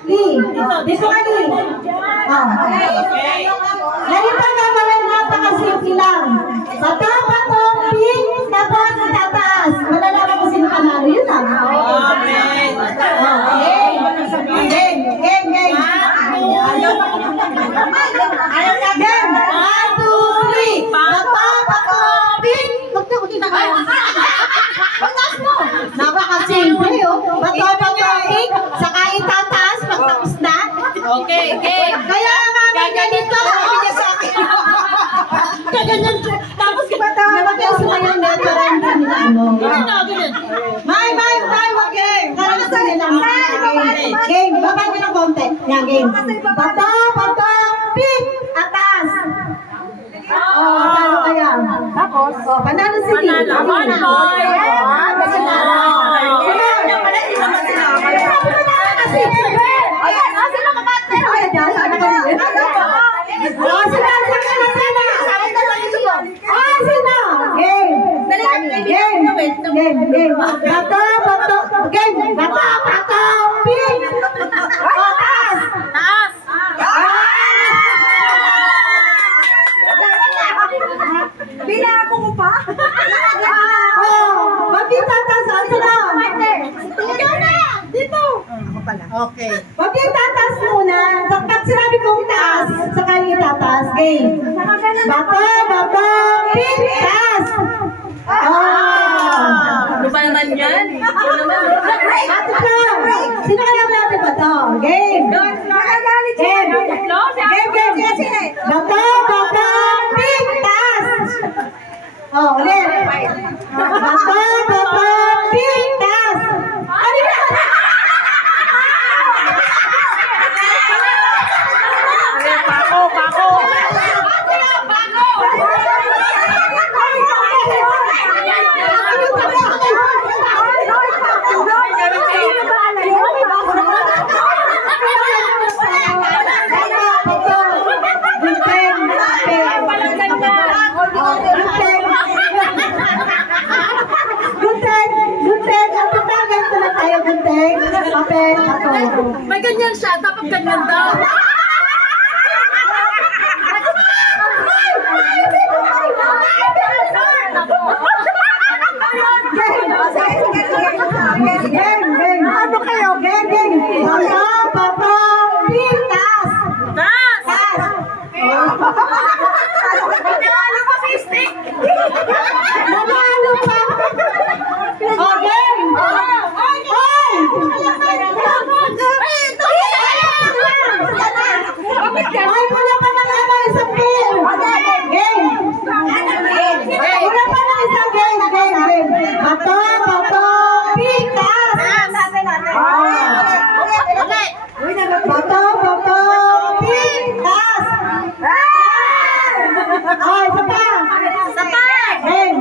Dito ka, Lee. Ganito ang gagawin, napakasimple lang. Bato, bato, pink, tapos itataas. Malalaman ko sino panalo. Yun lang. Amen. Game. Game. Game. 1, 2, 3. Bato, bato, pink. Pagtaas mo. Napakasimple, oh. Bato, bato, pink. Saka itataas pagtapos na. Okay, game. Kaya nga, ganito. Kaganyan. Tapos nabagyan sila yung letter and Ganyan. May, wag game. Karanasan nila. Game, baba nyo ng konti. Yan, game. Bato, pink, atas. Panalo kaya? Tapos? Panalo si Lee. Panalo. Game. Bato, game. Bato, pink. Taas. Binako ko pa? Magkitatas, sino? Ikaw na! Dito! Okay. Magkitatas muna. Pag sinabi kong taas, saka yung itatas. Game. Bato, pink, taas! Ano ba naman yan? Ano naman? Bato ka! Sino ka naman natin bato? Game! Game! Bato, pink, taas! Ulit! Bato, pink, taas! Ano yan? Pako. May ganyan siya, dapat ganyan daw. Ano kayo? Game. Bato, pink, taas! Taas! Nanalo pa si Stick! Nanalo pa! Game! Ay, wala pa ng isang game! Game! Wala pa ng isang game! Bato, pink, taas! Bato, pink, taas! Ay, isa pa! Sa pa! Game!